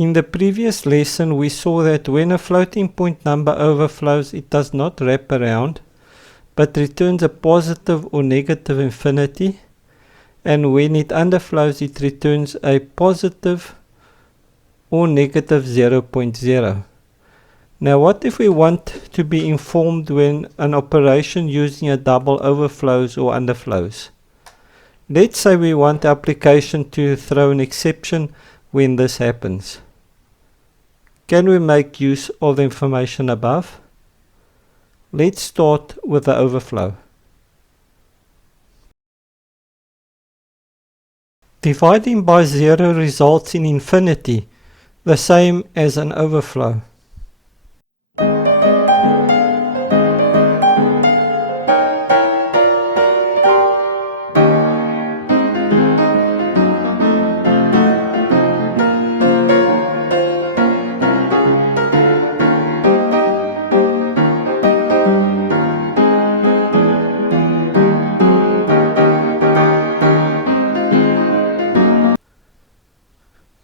In the previous lesson we saw that when a floating point number overflows, it does not wrap around, but returns a positive or negative infinity, and when it underflows it returns a positive or negative 0.0. Now what if we want to be informed when an operation using a double overflows or underflows? Let's say we want the application to throw an exception when this happens. Can we make use of the information above? Let's start with the overflow. Dividing by 0 results in infinity, the same as an overflow.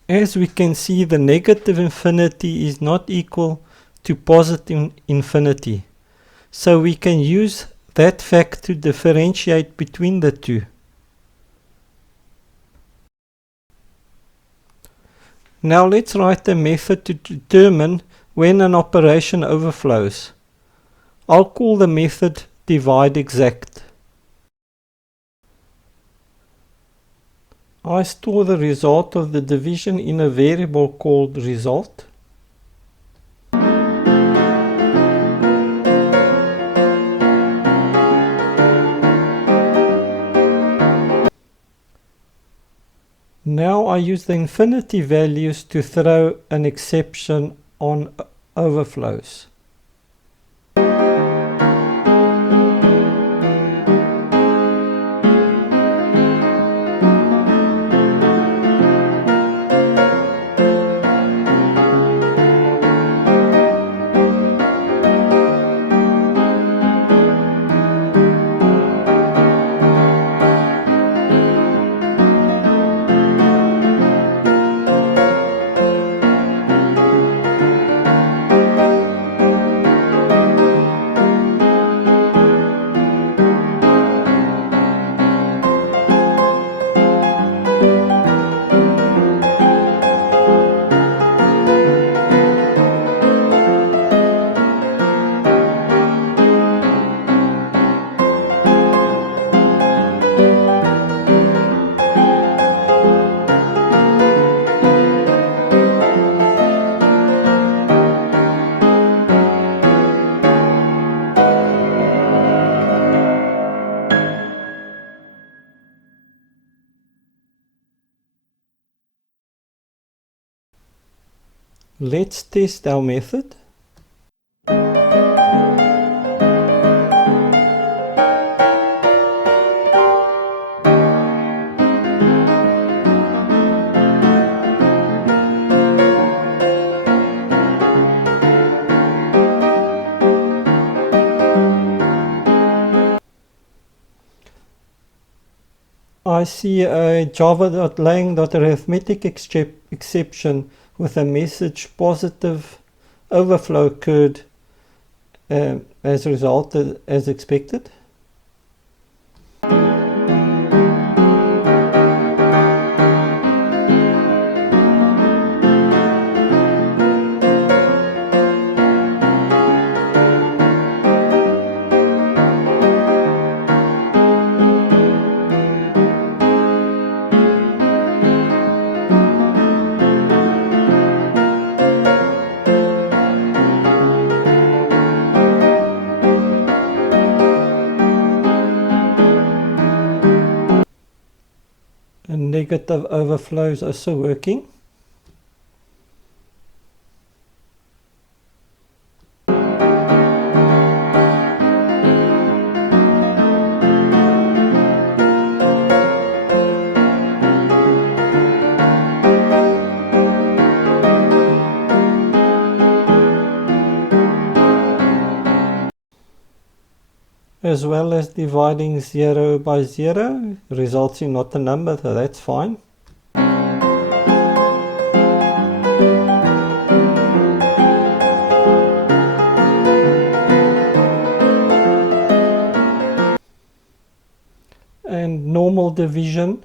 As we can see, the negative infinity is not equal to positive infinity, so we can use that fact to differentiate between the two. Now let's write a method to determine when an operation overflows. I'll call the method divideExact. I store the result of the division in a variable called result. Now I use the infinity values to throw an exception on overflows. Let's test our method. I see a java.lang.Arithmetic exception with a message positive overflow occurred as a result as expected. And negative overflows are still working. As well as dividing 0 by 0 results in not a number, so that's fine. normal division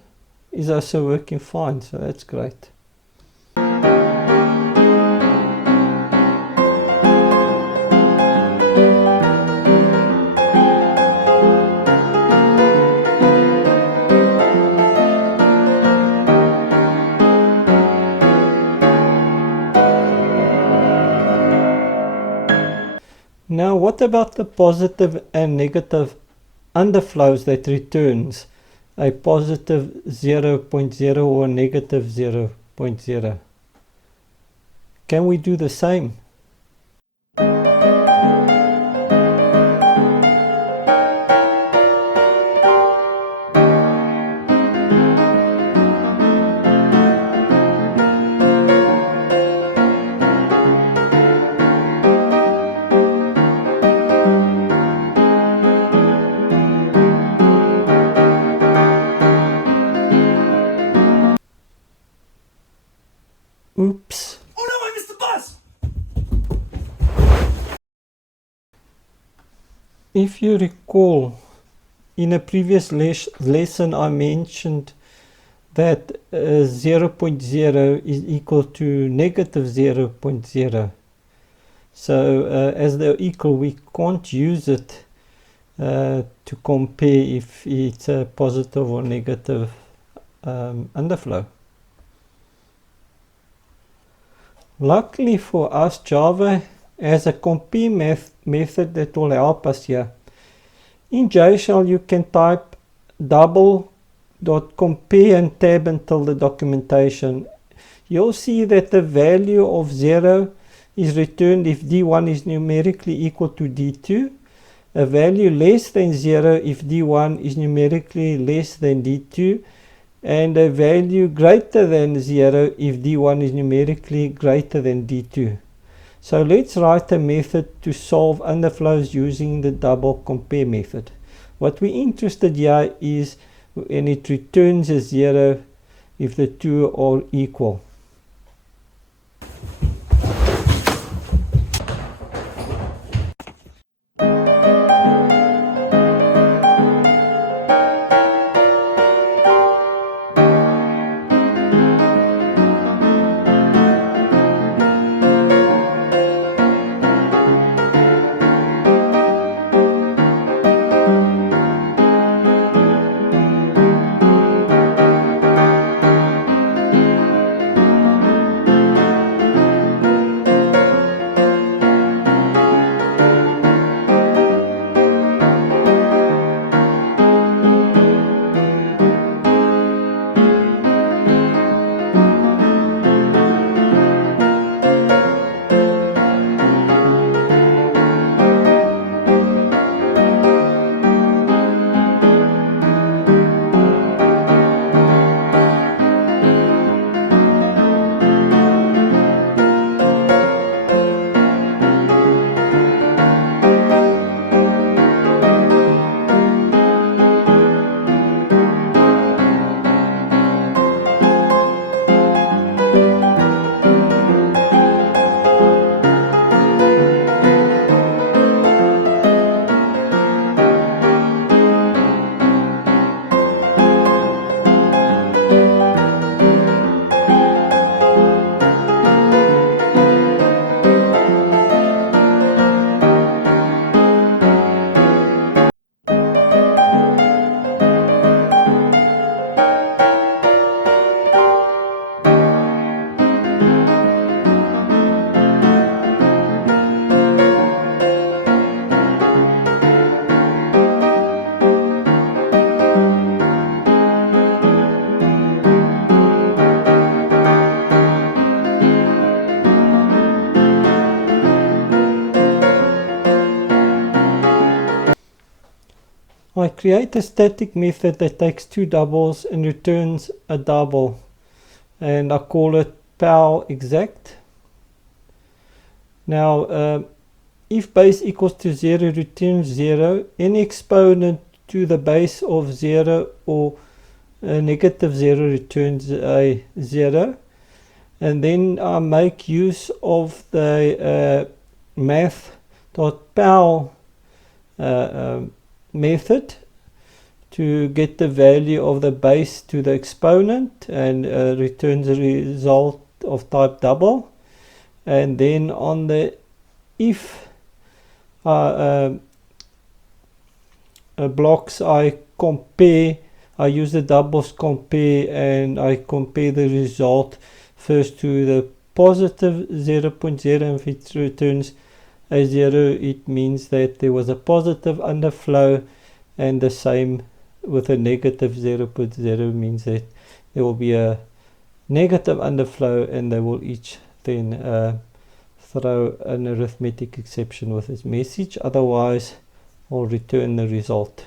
is also working fine, so that's great. Now what about the positive and negative underflows that returns a positive 0.0 or negative 0.0? Can we do the same? Oops. Oh no, I missed the bus! If you recall, in a previous lesson I mentioned that 0.0 is equal to negative 0.0. So as they're equal, we can't use it to compare if it's a positive or negative underflow. Luckily for us, Java has a compare method that will help us here. In JShell you can type double.compare and tab until the documentation. You'll see that the value of 0 is returned if D1 is numerically equal to D2, a value less than 0 if D1 is numerically less than D2, and a value greater than 0 if D1 is numerically greater than D2. So let's write a method to solve underflows using the double compare method. What we're interested here is when it returns a 0 if the two are equal. I create a static method that takes two doubles and returns a double, and I call it pow exact. Now if base equals to 0 returns 0, any exponent to the base of 0 or negative 0 returns a 0, and then I make use of the math.pow method to get the value of the base to the exponent and returns a result of type double. And then on the if blocks, I use the doubles compare, and I compare the result first to the positive 0.0. If it returns a 0, it means that there was a positive underflow, and the same with a negative 0.0 means that there will be a negative underflow, and they will each then throw an arithmetic exception with this message. Otherwise, I'll return the result.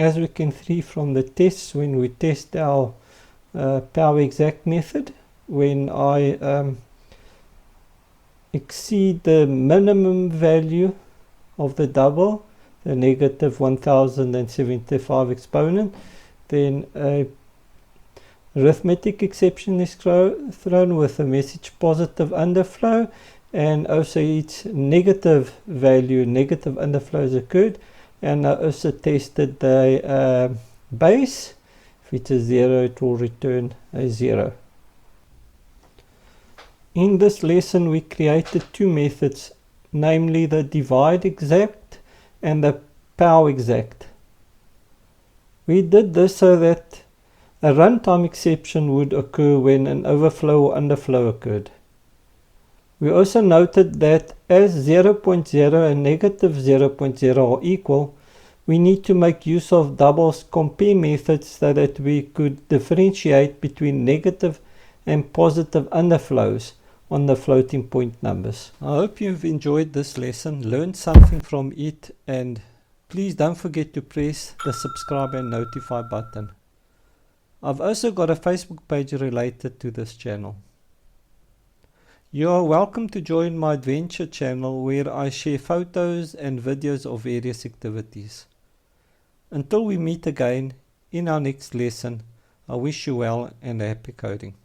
As we can see from the tests, when we test our power exact method, when I exceed the minimum value of the double, the negative 1075 exponent, then a arithmetic exception is thrown with a message positive underflow, and also its negative value, negative underflows occurred. And I also tested the base. If it's a 0, it will return a 0. In this lesson, we created two methods, namely the divide exact and the power exact. We did this so that a runtime exception would occur when an overflow or underflow occurred. We also noted that as 0.0 and negative 0.0 are equal, we need to make use of doubles compare methods so that we could differentiate between negative and positive underflows on the floating point numbers. I hope you've enjoyed this lesson, learned something from it, and please don't forget to press the subscribe and notify button. I've also got a Facebook page related to this channel. You are welcome to join my adventure channel where I share photos and videos of various activities. Until we meet again in our next lesson, I wish you well and happy coding.